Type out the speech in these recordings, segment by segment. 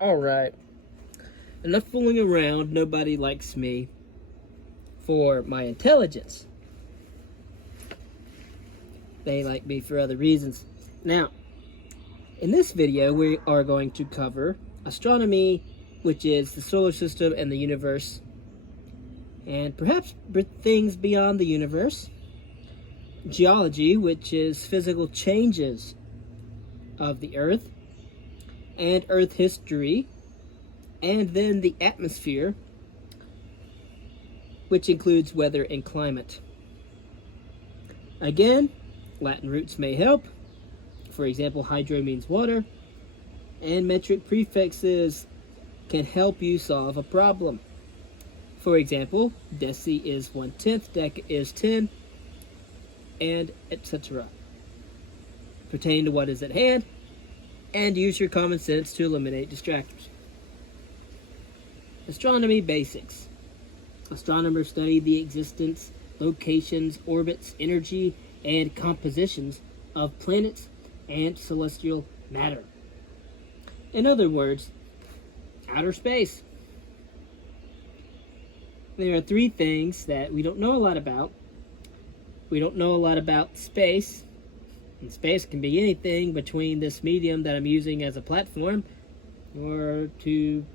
Alright, enough fooling around. Nobody likes me for my intelligence. They like me for other reasons. Now, in this video, we are going to cover astronomy, which is the solar system and the universe, and perhaps things beyond the universe. Geology, which is physical changes of the Earth, and Earth history, and then the atmosphere, which includes weather and climate. Again, Latin roots may help. For example, hydro means water, and metric prefixes can help you solve a problem. For example, deci is 1/10, dec is 10, and etc. Pertain to what is at hand, and use your common sense to eliminate distractors. Astronomy basics. Astronomers study the existence, locations, orbits, energy, and compositions of planets and celestial matter. In other words, outer space. There are three things that we don't know a lot about. We don't know a lot about space. And space can be anything between this medium that I'm using as a platform, or to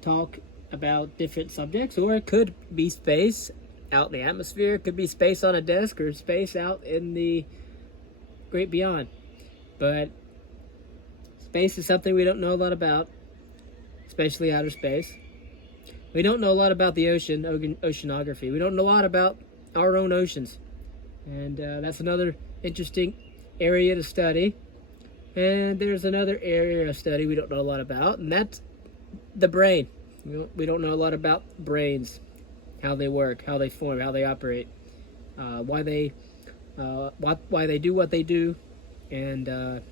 talk about different subjects, or it could be space out in the atmosphere. It could be space on a desk, or space out in the great beyond. But space is something we don't know a lot about, especially outer space. We don't know a lot about the ocean, oceanography. We don't know a lot about our own oceans. And that's another interesting area to study. And there's another area of study we don't know a lot about, and that's the brain. We don't know a lot about brains, how they work, how they form, how they operate, why they do what they do, and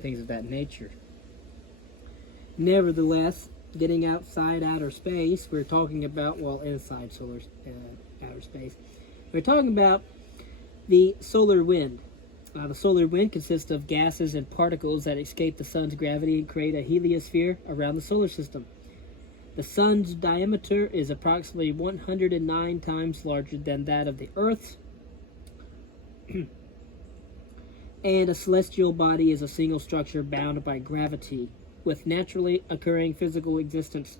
things of that nature. Nevertheless, getting outside outer space, we're talking about, inside outer space, we're talking about the solar wind. The solar wind consists of gases and particles that escape the sun's gravity and create a heliosphere around the solar system. The sun's diameter is approximately 109 times larger than that of the Earth's. And a celestial body is a single structure bound by gravity, with naturally occurring physical existence.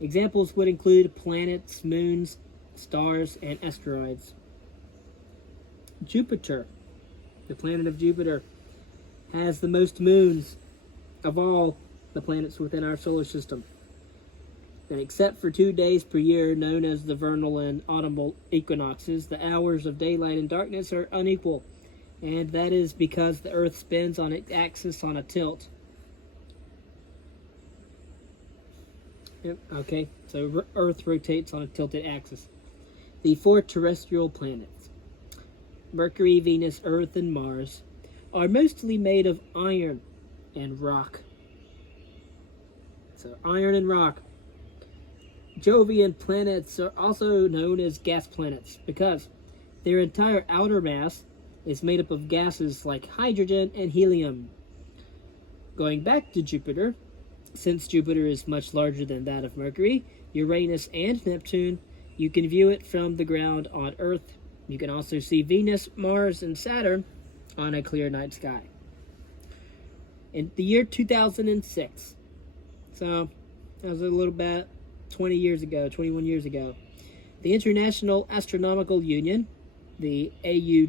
Examples would include planets, moons, stars, and asteroids. Jupiter, the planet of Jupiter, has the most moons of all the planets within our solar system. And except for 2 days per year, known as the vernal and autumnal equinoxes, the hours of daylight and darkness are unequal, and that is because the Earth spins on its axis on a tilt. Okay, so Earth rotates on a tilted axis. The 4 terrestrial planets, Mercury, Venus, Earth, and Mars, are mostly made of iron and rock. So iron and rock. Jovian planets are also known as gas planets because their entire outer mass is made up of gases like hydrogen and helium. Going back to Jupiter, since Jupiter is much larger than that of Mercury, Uranus, and Neptune, you can view it from the ground on Earth. You can also see Venus, Mars, and Saturn on a clear night sky. In the year 2006, so that was a little bit 21 years ago, the International Astronomical Union, the IAU,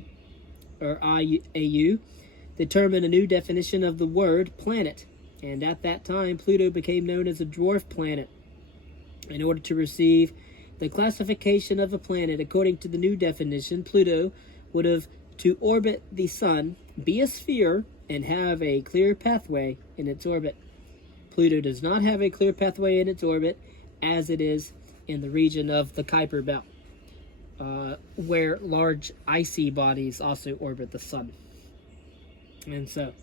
determined a new definition of the word planet, and at that time, Pluto became known as a dwarf planet. In order to receive the classification of a planet according to the new definition, Pluto would have to orbit the Sun, be a sphere, and have a clear pathway in its orbit. Pluto does not have a clear pathway in its orbit, as it is in the region of the Kuiper Belt, where large icy bodies also orbit the Sun. And so,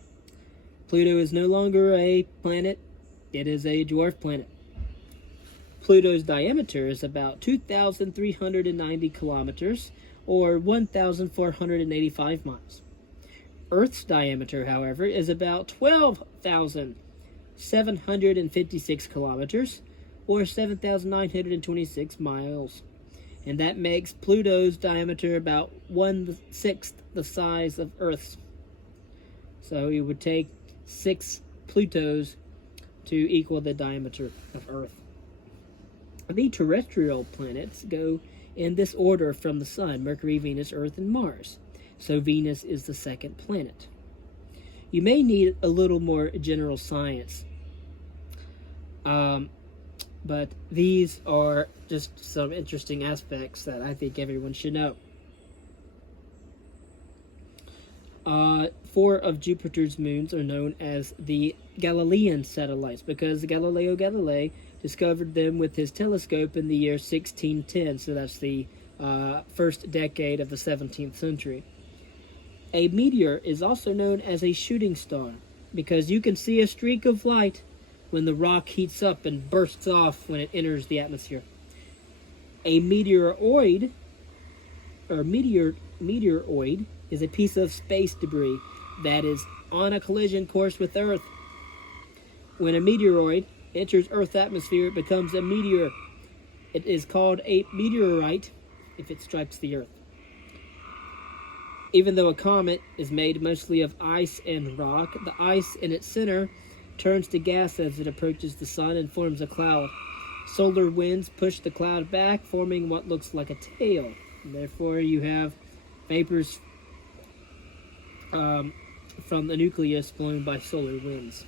Pluto is no longer a planet, it is a dwarf planet. Pluto's diameter is about 2,390 kilometers, or 1,485 miles. Earth's diameter, however, is about 12,000 756 kilometers, or 7,926 miles. And that makes Pluto's diameter about 1/6 the size of Earth's. So it would take 6 Plutos to equal the diameter of Earth. The terrestrial planets go in this order from the Sun: Mercury, Venus, Earth, and Mars. So Venus is the second planet. You may need a little more general science, but these are just some interesting aspects that I think everyone should know. 4 of Jupiter's moons are known as the Galilean satellites because Galileo Galilei discovered them with his telescope in the year 1610, so that's the first decade of the 17th century. A meteor is also known as a shooting star because you can see a streak of light when the rock heats up and bursts off when it enters the atmosphere. A meteoroid is a piece of space debris that is on a collision course with Earth. When a meteoroid enters Earth's atmosphere, it becomes a meteor. It is called a meteorite if it strikes the Earth. Even though a comet is made mostly of ice and rock, the ice in its center turns to gas as it approaches the sun and forms a cloud. Solar winds push the cloud back, forming what looks like a tail. And therefore, you have vapors from the nucleus blown by solar winds.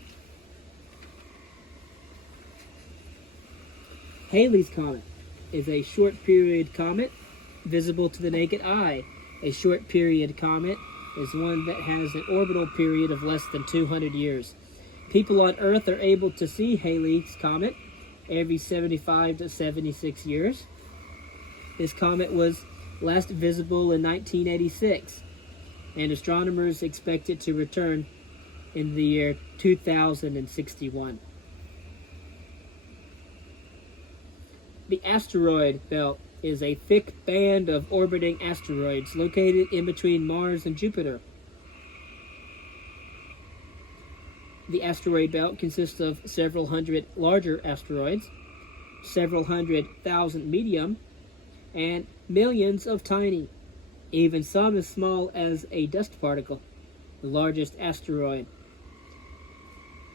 Halley's Comet is a short-period comet visible to the naked eye. A short-period comet is one that has an orbital period of less than 200 years. People on Earth are able to see Halley's Comet every 75 to 76 years. This comet was last visible in 1986, and astronomers expect it to return in the year 2061. The asteroid belt is a thick band of orbiting asteroids located in between Mars and Jupiter. The asteroid belt consists of several hundred larger asteroids, several 100,000 medium, and millions of tiny, even some as small as a dust particle. The largest asteroid,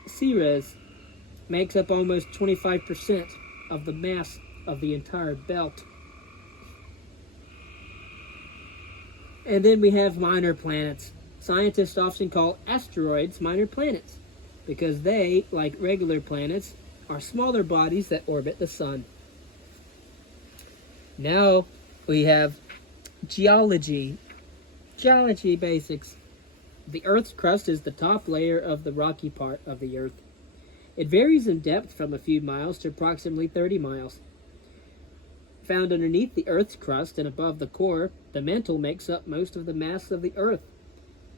Ceres, makes up almost 25% of the mass of the entire belt. And then we have minor planets. Scientists often call asteroids minor planets because they, like regular planets, are smaller bodies that orbit the sun. Now we have geology. Geology basics. The Earth's crust is the top layer of the rocky part of the Earth. It varies in depth from a few miles to approximately 30 miles. Found underneath the Earth's crust and above the core, the mantle makes up most of the mass of the Earth.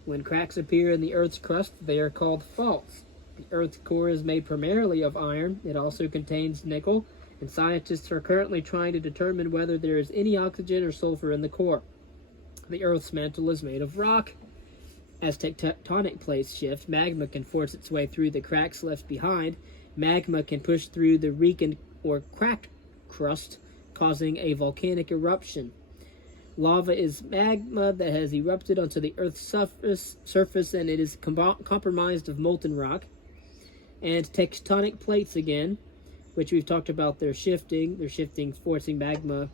When cracks appear in the Earth's crust, they are called faults. The Earth's core is made primarily of iron. It also contains nickel, and scientists are currently trying to determine whether there is any oxygen or sulfur in the core. The Earth's mantle is made of rock. As tectonic plates shift, magma can force its way through the cracks left behind. Magma can push through the weakened or cracked crust, causing a volcanic eruption. Lava is magma that has erupted onto the Earth's surface and it is comprised of molten rock. And tectonic plates again, which we've talked about, they're shifting, forcing magma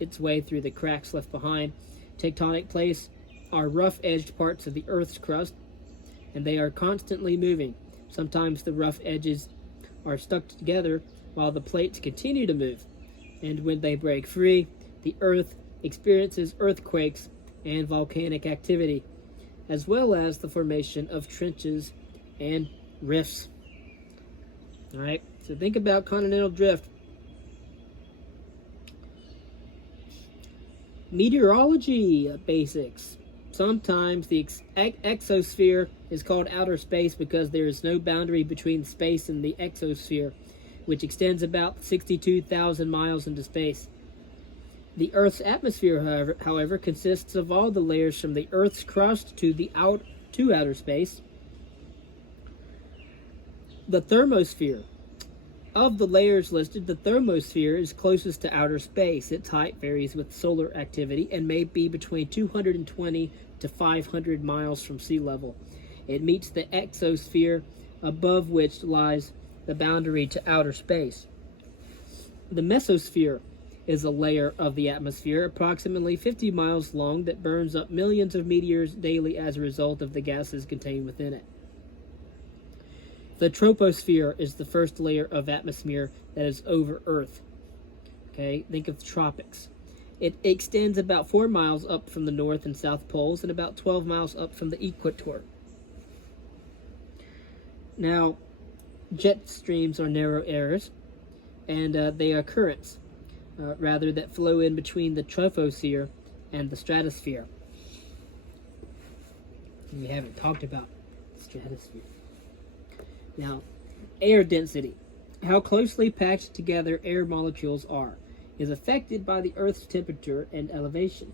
its way through the cracks left behind. Tectonic plates are rough-edged parts of the Earth's crust, and they are constantly moving. Sometimes the rough edges are stuck together while the plates continue to move. And when they break free, the Earth experiences earthquakes and volcanic activity, as well as the formation of trenches and rifts. All right, so think about continental drift. Meteorology basics. Sometimes the exosphere is called outer space because there is no boundary between space and the exosphere, which extends about 62,000 miles into space. The Earth's atmosphere, however, consists of all the layers from the Earth's crust to outer space. The thermosphere. Of the layers listed, the thermosphere is closest to outer space. Its height varies with solar activity and may be between 220 to 500 miles from sea level. It meets the exosphere, above which lies the boundary to outer space. The mesosphere is a layer of the atmosphere approximately 50 miles long that burns up millions of meteors daily as a result of the gases contained within it. The troposphere is the first layer of atmosphere that is over Earth. Okay, think of the tropics. It extends about 4 miles up from the north and south poles and about 12 miles up from the equator. Now, jet streams are narrow areas, and they are currents, rather, that flow in between the troposphere and the stratosphere. We haven't talked about stratosphere. Now, air density. How closely packed together air molecules are is affected by the Earth's temperature and elevation.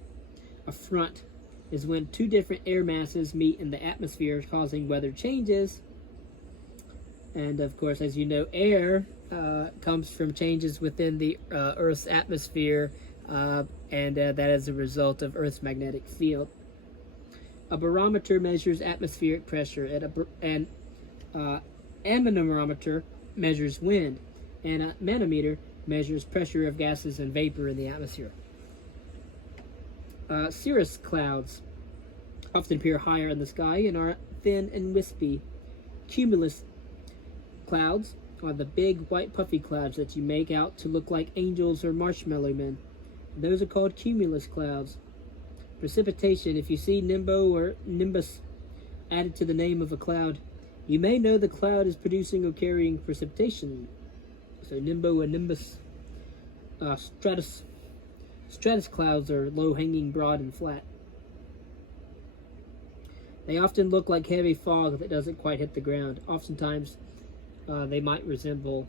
A front is when two different air masses meet in the atmosphere, causing weather changes. And of course, as you know, air comes from changes within the Earth's atmosphere, and that is a result of Earth's magnetic field. A barometer measures atmospheric pressure, and anemometer measures wind, and a manometer measures pressure of gases and vapor in the atmosphere. Cirrus clouds often appear higher in the sky and are thin and wispy. Cumulus clouds are the big white puffy clouds that you make out to look like angels or marshmallow men. Those are called cumulus clouds. Precipitation. If you see nimbo or nimbus added to the name of a cloud, you may know the cloud is producing or carrying precipitation. So nimbo and nimbus. Stratus. Stratus clouds are low-hanging, broad, and flat. They often look like heavy fog that doesn't quite hit the ground. Oftentimes, they might resemble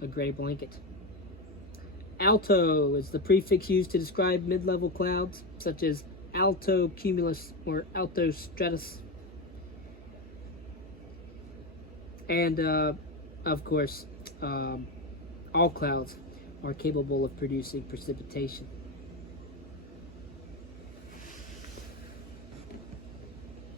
a gray blanket. Alto is the prefix used to describe mid-level clouds, such as alto cumulus or alto stratus. And, of course, all clouds are capable of producing precipitation.